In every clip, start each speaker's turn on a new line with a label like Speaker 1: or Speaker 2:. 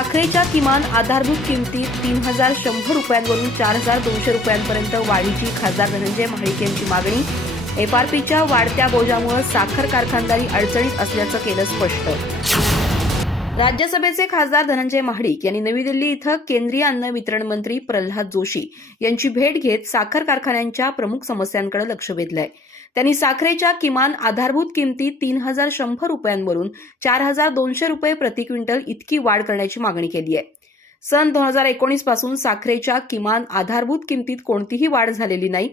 Speaker 1: साखरेच्या किमान आधारभूत किमतीत तीन हजार शंभर रुपयांवरून चार हजार दोनशे रुपयांपर्यंत वाढीची खासदार धनंजय महाडिक यांची मागणी. एफआरपीच्या वाढत्या बोजामुळे साखर कारखानदारी अडचणीत असल्याचं केलं स्पष्ट. राज्यसभेचे खासदार धनंजय महाडिक यांनी नवी दिल्ली इथं केंद्रीय अन्न वितरण मंत्री प्रल्हाद जोशी यांची भेट घेत साखर कारखान्यांच्या प्रमुख समस्यांकडे लक्ष वेधलं आहे त्यांनी साखरेच्या किमान आधारभूत किमती तीन हजार शंभर रुपयांवरून चार हजार दोनशे रुपये प्रति क्विंटल इतकी वाढ करण्याची मागणी केली आहे. सन दोन हजार एकोणीसपासून साखरेच्या किमान आधारभूत किमतीत कोणतीही वाढ झालेली नाही.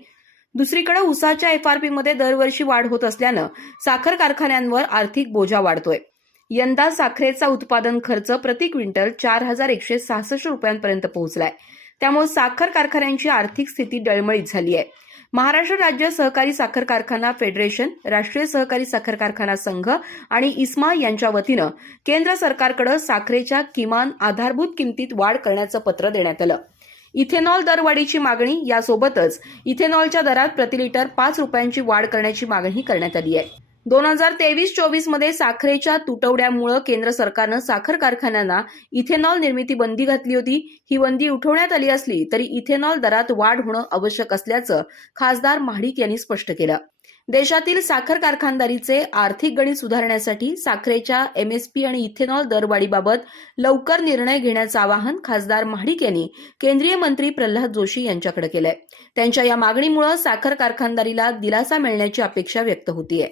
Speaker 1: दुसरीकडे उसाच्या एफआरपीमध्ये दरवर्षी वाढ होत असल्यानं साखर कारखान्यांवर आर्थिक बोजा वाढतोय. यंदा साखरेचा उत्पादन खर्च प्रति क्विंटल चार हजार एकशे सहासष्ट रुपयांपर्यंत पोहोचलाय. त्यामुळे साखर कारखान्यांची आर्थिक स्थिती डळमळीत झाली आहे. महाराष्ट्र राज्य सहकारी साखर कारखाना फेडरेशन राष्ट्रीय सहकारी साखर कारखाना संघ आणि इस्मा यांच्या वतीनं केंद्र सरकारकडे साखरेच्या किमान आधारभूत किमतीत वाढ करण्याचं पत्र देण्यात आलं. इथेनॉल दरवाढीची मागणी यासोबतच इथेनॉलच्या दरात प्रति लिटर पाच रुपयांची वाढ करण्याची मागणी करण्यात आली आहे. दोन हजार तेवीस चोवीसमध्ये साखरेच्या तुटवड्यामुळे केंद्र सरकारनं साखर कारखान्यांना इथेनॉल निर्मिती बंदी घातली होती. ही बंदी उठवण्यात आली असली तरी इथेनॉल दरात वाढ होणं आवश्यक असल्याचं खासदार महाडिक यांनी स्पष्ट केलं. देशातील साखर कारखानदारीचे आर्थिक गणित सुधारण्यासाठी साखरेच्या एमएसपी आणि इथेनॉल दरवाढीबाबत लवकर निर्णय घेण्याचं आवाहन खासदार महाडिक यांनी केंद्रीय मंत्री प्रल्हाद जोशी यांच्याकडे केलंय. त्यांच्या या मागणीमुळे साखर कारखानदारीला दिलासा मिळण्याची अपेक्षा व्यक्त होतीये.